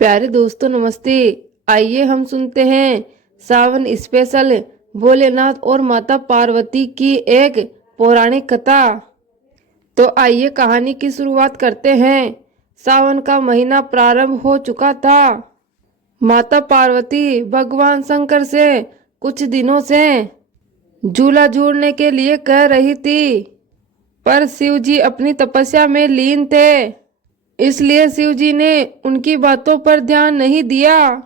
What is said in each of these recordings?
प्यारे दोस्तों नमस्ते। आइए हम सुनते हैं सावन स्पेशल भोलेनाथ और माता पार्वती की एक पौराणिक कथा। तो आइए कहानी की शुरुआत करते हैं। सावन का महीना प्रारंभ हो चुका था। माता पार्वती भगवान शंकर से कुछ दिनों से झूला झूलने के लिए कह रही थी, पर शिव जी अपनी तपस्या में लीन थे, इसलिए शिव जी ने उनकी बातों पर ध्यान नहीं दिया।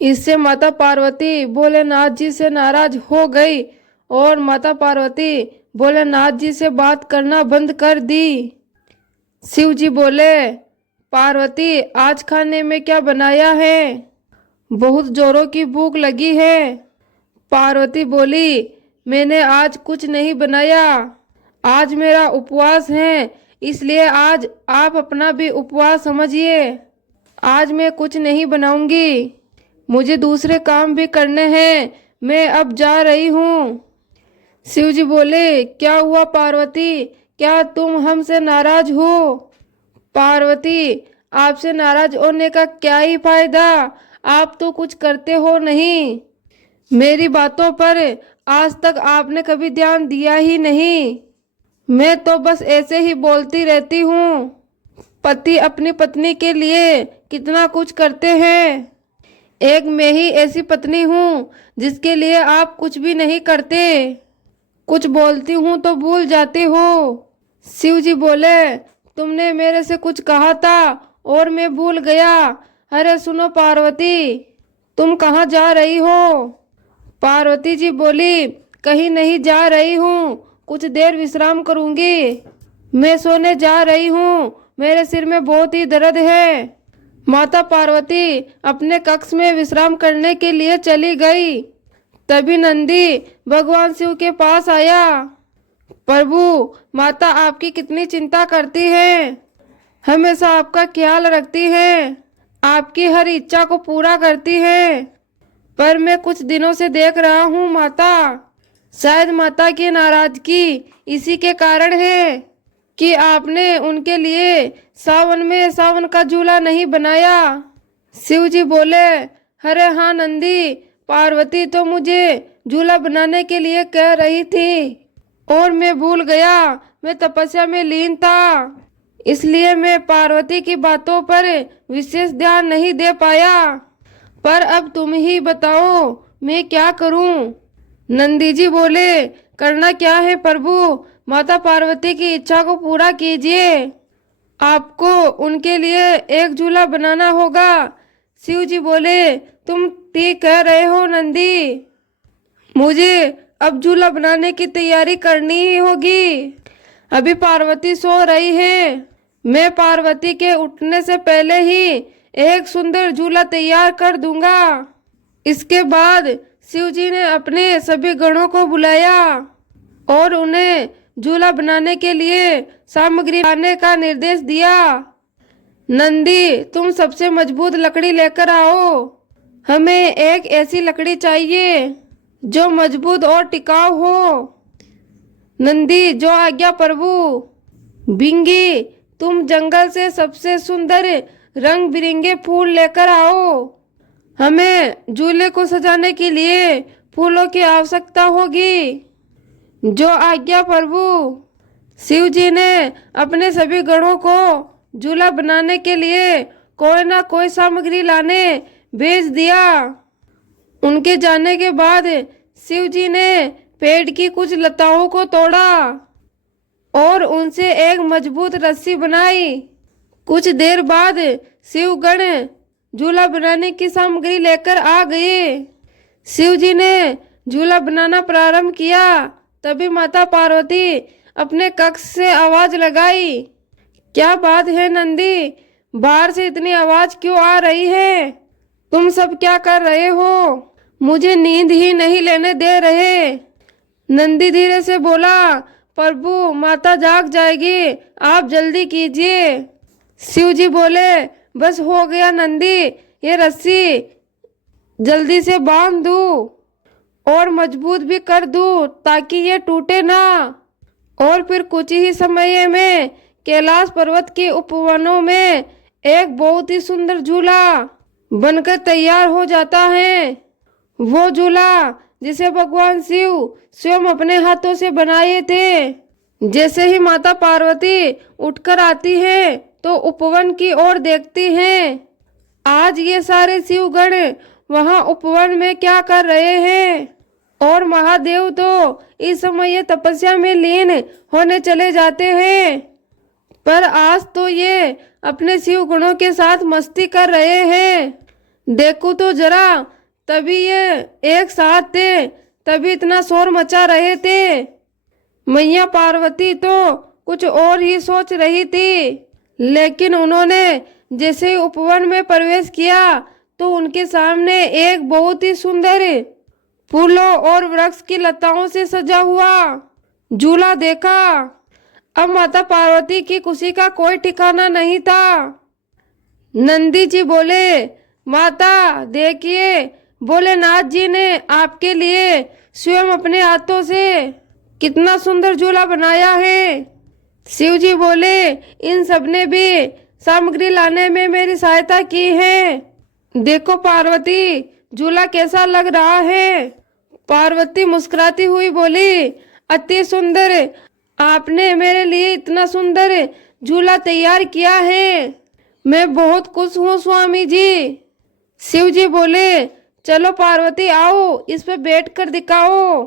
इससे माता पार्वती भोलेनाथ जी से नाराज हो गई और माता पार्वती भोलेनाथ जी से बात करना बंद कर दी। शिव जी बोले, पार्वती आज खाने में क्या बनाया है? बहुत जोरों की भूख लगी है। पार्वती बोली, मैंने आज कुछ नहीं बनाया, आज मेरा उपवास है, इसलिए आज आप अपना भी उपवास समझिए। आज मैं कुछ नहीं बनाऊंगी, मुझे दूसरे काम भी करने हैं, मैं अब जा रही हूँ। शिव जी बोले, क्या हुआ पार्वती, क्या तुम हमसे नाराज हो? पार्वती, आपसे नाराज होने का क्या ही फायदा, आप तो कुछ करते हो नहीं। मेरी बातों पर आज तक आपने कभी ध्यान दिया ही नहीं, मैं तो बस ऐसे ही बोलती रहती हूँ। पति अपनी पत्नी के लिए कितना कुछ करते हैं, एक मैं ही ऐसी पत्नी हूँ जिसके लिए आप कुछ भी नहीं करते। कुछ बोलती हूँ तो भूल जाती हो। शिव जी बोले, तुमने मेरे से कुछ कहा था और मैं भूल गया। अरे सुनो पार्वती, तुम कहाँ जा रही हो? पार्वती जी बोली, कहीं नहीं जा रही हूँ, कुछ देर विश्राम करूंगी, मैं सोने जा रही हूँ, मेरे सिर में बहुत ही दर्द है। माता पार्वती अपने कक्ष में विश्राम करने के लिए चली गई। तभी नंदी भगवान शिव के पास आया। प्रभु, माता आपकी कितनी चिंता करती है, हमेशा आपका ख्याल रखती है, आपकी हर इच्छा को पूरा करती है, पर मैं कुछ दिनों से देख रहा हूँ माता, शायद माता की नाराजगी इसी के कारण है कि आपने उनके लिए सावन में सावन का झूला नहीं बनाया। शिव जी बोले, अरे हाँ नंदी, पार्वती तो मुझे झूला बनाने के लिए कह रही थी और मैं भूल गया, मैं तपस्या में लीन था, इसलिए मैं पार्वती की बातों पर विशेष ध्यान नहीं दे पाया। पर अब तुम ही बताओ मैं क्या करूं? नंदी जी बोले, करना क्या है प्रभु, माता पार्वती की इच्छा को पूरा कीजिए, आपको उनके लिए एक झूला बनाना होगा। शिव जी बोले, तुम ठीक कह रहे हो नंदी, मुझे अब झूला बनाने की तैयारी करनी ही होगी। अभी पार्वती सो रही है, मैं पार्वती के उठने से पहले ही एक सुंदर झूला तैयार कर दूंगा। इसके बाद शिव जी ने अपने सभी गणों को बुलाया और उन्हें झूला बनाने के लिए सामग्री लाने का निर्देश दिया। नंदी, तुम सबसे मजबूत लकड़ी लेकर आओ, हमें एक ऐसी लकड़ी चाहिए जो मजबूत और टिकाऊ हो। नंदी, जो आज्ञा प्रभु। बिंगी, तुम जंगल से सबसे सुंदर रंग बिरंगे फूल लेकर आओ, हमें झूले को सजाने के लिए फूलों की आवश्यकता होगी। जो आज्ञा प्रभु। शिव जी ने अपने सभी गणों को झूला बनाने के लिए कोई ना कोई सामग्री लाने भेज दिया। उनके जाने के बाद शिव जी ने पेड़ की कुछ लताओं को तोड़ा और उनसे एक मजबूत रस्सी बनाई। कुछ देर बाद शिवगण झूला बनाने की सामग्री लेकर आ गए। शिव जी ने झूला बनाना प्रारंभ किया। तभी माता पार्वती अपने कक्ष से आवाज लगाई, क्या बात है नंदी, बाहर से इतनी आवाज क्यों आ रही है? तुम सब क्या कर रहे हो? मुझे नींद ही नहीं लेने दे रहे। नंदी धीरे से बोला, प्रभु माता जाग जाएगी, आप जल्दी कीजिए। शिव जी बोले, बस हो गया नंदी, ये रस्सी जल्दी से बांध दूं और मजबूत भी कर दूं ताकि ये टूटे ना। और फिर कुछ ही समय में कैलाश पर्वत के उपवनों में एक बहुत ही सुंदर झूला बनकर तैयार हो जाता है। वो झूला जिसे भगवान शिव स्वयं अपने हाथों से बनाए थे। जैसे ही माता पार्वती उठकर आती है तो उपवन की ओर देखती हैं। आज ये सारे शिवगण वहां उपवन में क्या कर रहे हैं? और महादेव तो इस समय ये तपस्या में लीन होने चले जाते हैं। पर आज तो ये अपने शिव गुणों के साथ मस्ती कर रहे हैं। देखो तो जरा, तभी ये एक साथ थे, तभी इतना शोर मचा रहे थे। मैया पार्वती तो कुछ और ही सोच रही थी, लेकिन उन्होंने जैसे ही उपवन में प्रवेश किया तो उनके सामने एक बहुत ही सुंदर फूलों और वृक्ष की लताओं से सजा हुआ झूला देखा। अब माता पार्वती की खुशी का कोई ठिकाना नहीं था। नंदी जी बोले, माता देखिए, भोलेनाथ जी ने आपके लिए स्वयं अपने हाथों से कितना सुंदर झूला बनाया है। शिव जी बोले, इन सब ने भी सामग्री लाने में मेरी सहायता की है। देखो पार्वती, झूला कैसा लग रहा है? पार्वती मुस्कुराती हुई बोली, अति सुंदर, आपने मेरे लिए इतना सुंदर झूला तैयार किया है, मैं बहुत खुश हूँ स्वामी जी। शिव जी बोले, चलो पार्वती आओ, इस पे बैठ कर दिखाओ,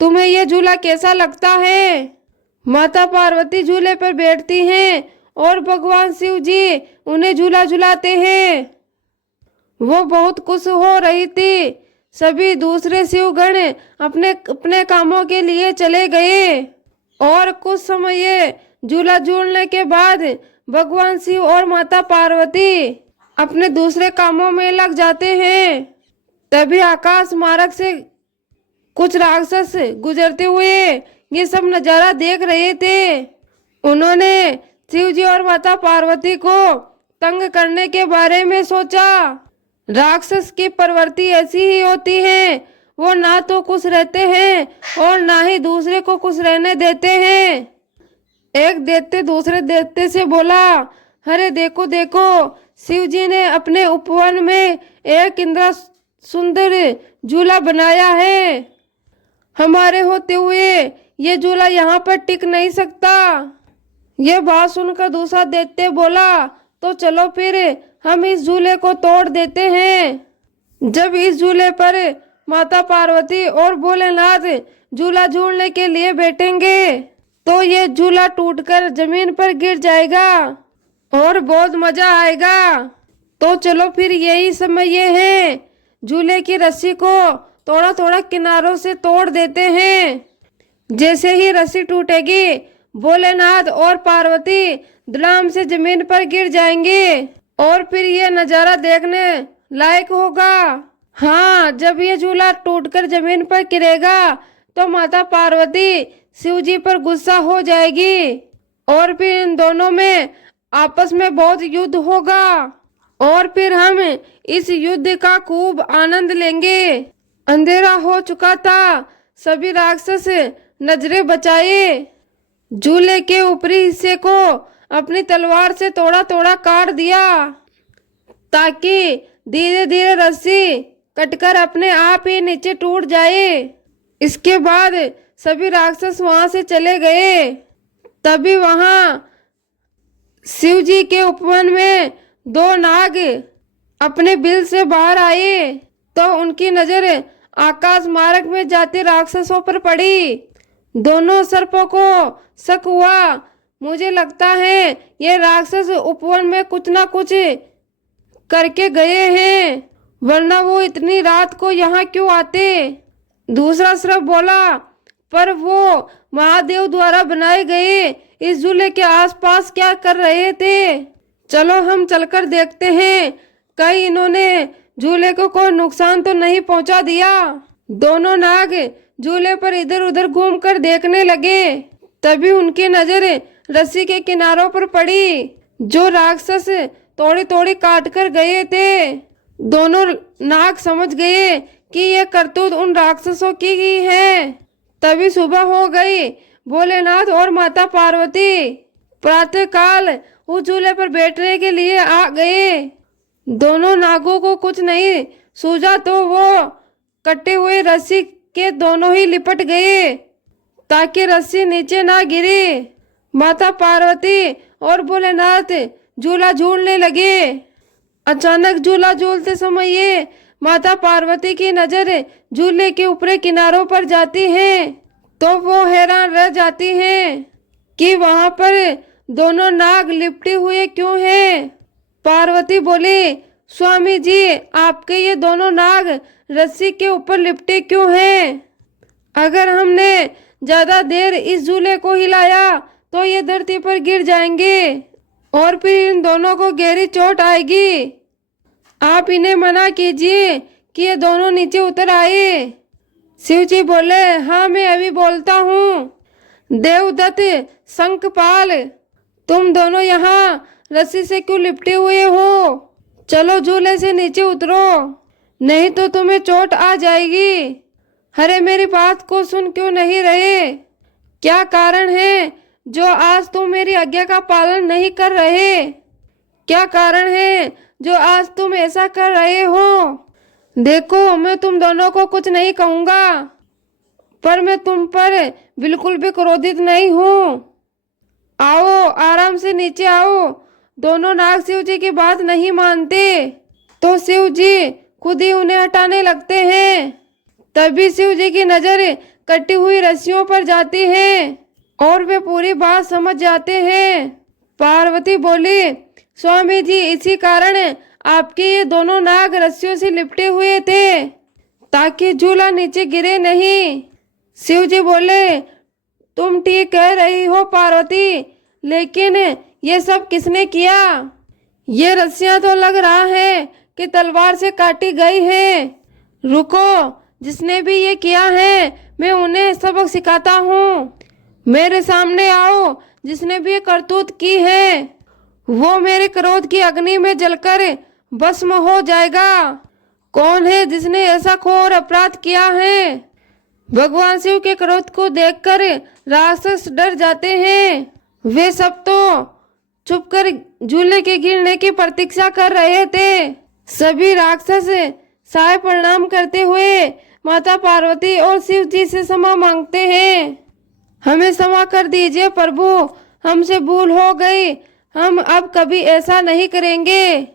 तुम्हें यह झूला कैसा लगता है? माता पार्वती झूले पर बैठती हैं और भगवान शिव जी उन्हें झूला झुलाते हैं। वो बहुत खुश हो रही थी। सभी दूसरे शिवगण अपने अपने कामों के लिए चले गए और कुछ समय झूला झूलने के बाद भगवान शिव और माता पार्वती अपने दूसरे कामों में लग जाते हैं। तभी आकाश मार्ग से कुछ राक्षस गुजरते हुए ये सब नजारा देख रहे थे। उन्होंने शिव जी और माता पार्वती को तंग करने के बारे में सोचा। राक्षस की प्रवृत्ति ऐसी ही होती है, वो ना तो खुश रहते हैं और ना ही दूसरे को खुश रहने देते हैं। एक दैत्य दूसरे दैत्य से बोला, अरे देखो देखो, शिव जी ने अपने उपवन में एक इंद्र सुंदर झूला बनाया है। हमारे होते हुए ये झूला यहाँ पर टिक नहीं सकता। यह बात सुनकर दूसरा दैत्य बोला, तो चलो फिर हम इस झूले को तोड़ देते हैं। जब इस झूले पर माता पार्वती और भोलेनाथ झूला झूलने के लिए बैठेंगे तो ये झूला टूटकर जमीन पर गिर जाएगा और बहुत मजा आएगा। तो चलो फिर यही समय ये है, झूले की रस्सी को थोड़ा थोड़ा किनारों से तोड़ देते हैं। जैसे ही रस्सी टूटेगी, भोलेनाथ और पार्वती धड़ाम से जमीन पर गिर जाएंगे और फिर ये नजारा देखने लायक होगा। हाँ, जब ये झूला टूटकर जमीन पर गिरेगा तो माता पार्वती शिव जी पर गुस्सा हो जाएगी और फिर इन दोनों में आपस में बहुत युद्ध होगा और फिर हम इस युद्ध का खूब आनंद लेंगे। अंधेरा हो चुका था। सभी राक्षस नजरें बचाए झूले के ऊपरी हिस्से को अपनी तलवार से थोड़ा थोड़ा काट दिया ताकि धीरे धीरे रस्सी कटकर अपने आप ही नीचे टूट जाए। इसके बाद सभी राक्षस वहां से चले गए। तभी वहां शिव जी के उपवन में दो नाग अपने बिल से बाहर आए तो उनकी नजर आकाश मार्ग में जाते राक्षसों पर पड़ी। दोनों सर्पों को शक हुआ, मुझे लगता है ये राक्षस उपवन में कुछ ना कुछ करके गए हैं, वरना वो इतनी रात को यहाँ क्यों आते। दूसरा सर्प बोला, पर वो महादेव द्वारा बनाए गए इस झूले के आसपास क्या कर रहे थे? चलो हम चलकर देखते हैं, कहीं इन्होंने झूले को कोई नुकसान तो नहीं पहुंचा दिया। दोनों नाग झूले पर इधर उधर घूमकर देखने लगे। तभी उनकी नजर रस्सी के किनारों पर पड़ी जो राक्षस थोड़ी थोड़ी काट कर गए थे। दोनों नाग समझ गए कि यह करतूत उन राक्षसों की ही है। तभी सुबह हो गई। भोलेनाथ और माता पार्वती प्रातः काल उस झूले पर बैठने के लिए आ गए। दोनों नागों को कुछ नहीं सूझा तो वो कटे हुए रस्सी के दोनों ही लिपट गए ताकि रस्सी नीचे ना गिरे। माता पार्वती और भोलेनाथ झूला झूलने लगे। अचानक झूला झूलते समय ये माता पार्वती की नजर झूले के ऊपरी किनारों पर जाती है तो वो हैरान रह जाती हैं कि वहां पर दोनों नाग लिपटे हुए क्यों हैं। पार्वती बोली, स्वामी जी, आपके ये दोनों नाग रस्सी के ऊपर लिपटे क्यों हैं? अगर हमने ज्यादा देर इस झूले को हिलाया तो ये धरती पर गिर जाएंगे और फिर इन दोनों को गहरी चोट आएगी। आप इन्हें मना कीजिए कि ये दोनों नीचे उतर आए। शिव जी बोले, हाँ मैं अभी बोलता हूँ। देवदत्त, शंखपाल, तुम दोनों यहाँ रस्सी से क्यों लिपटे हुए हो? चलो झूले से नीचे उतरो, नहीं तो तुम्हें चोट आ जाएगी। अरे मेरी बात को सुन क्यों नहीं रहे? क्या कारण है जो आज तुम मेरी आज्ञा का पालन नहीं कर रहे? क्या कारण है जो आज तुम ऐसा कर रहे हो? देखो, मैं तुम दोनों को कुछ नहीं कहूँगा, पर मैं तुम पर बिल्कुल भी क्रोधित नहीं हूँ। आओ, आराम से नीचे आओ। दोनों नाग शिव जी की बात नहीं मानते तो शिव जी खुद ही उन्हें हटाने लगते हैं। तभी शिव जी की नजर कटी हुई रस्सियों पर जाती है और वे पूरी बात समझ जाते हैं। पार्वती बोली, स्वामी जी, इसी कारण आपके ये दोनों नाग रस्सियों से लिपटे हुए थे ताकि झूला नीचे गिरे नहीं। शिव जी बोले, तुम ठीक कह रही हो पार्वती, लेकिन ये सब किसने किया? ये रस्सियां तो लग रहा है कि तलवार से काटी गई है। रुको, जिसने भी ये किया है मैं उन्हें सबक सिखाता हूँ। मेरे सामने आओ, जिसने भी ये करतूत की है वो मेरे क्रोध की अग्नि में जलकर भस्म हो जाएगा। कौन है जिसने ऐसा घोर अपराध किया है? भगवान शिव के क्रोध को देखकर राक्षस डर जाते हैं। वे सब तो चुपकर झूले के गिरने की प्रतीक्षा कर रहे थे। सभी राक्षस साय प्रणाम करते हुए माता पार्वती और शिव जी से क्षमा मांगते हैं। हमें क्षमा कर दीजिए प्रभु, हमसे भूल हो गई, हम अब कभी ऐसा नहीं करेंगे।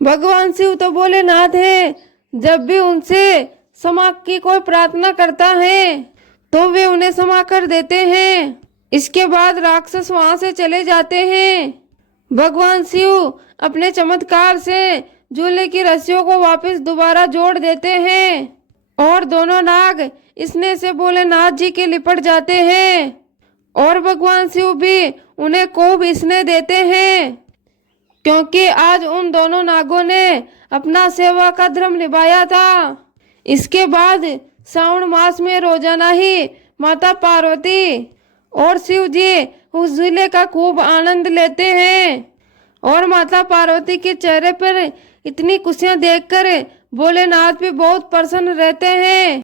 भगवान शिव तो भोलेनाथ है, जब भी उनसे क्षमा की कोई प्रार्थना करता है तो वे उन्हें क्षमा कर देते हैं। इसके बाद राक्षस वहां से चले जाते हैं। भगवान शिव अपने चमत्कार से झूले की रस्सियों को वापस दोबारा जोड़ देते हैं और दोनों नाग इसने से भोलेनाथ जी के लिपट जाते हैं और भगवान शिव भी उन्हें खूब इसने देते हैं, क्योंकि आज उन दोनों नागों ने अपना सेवा का धर्म निभाया था। इसके बाद श्रावण मास में रोजाना ही माता पार्वती और शिव जी उस झूले का खूब आनंद लेते हैं और माता पार्वती के चेहरे पर इतनी खुशियां देखकर भोलेनाथ भी बहुत प्रसन्न रहते हैं।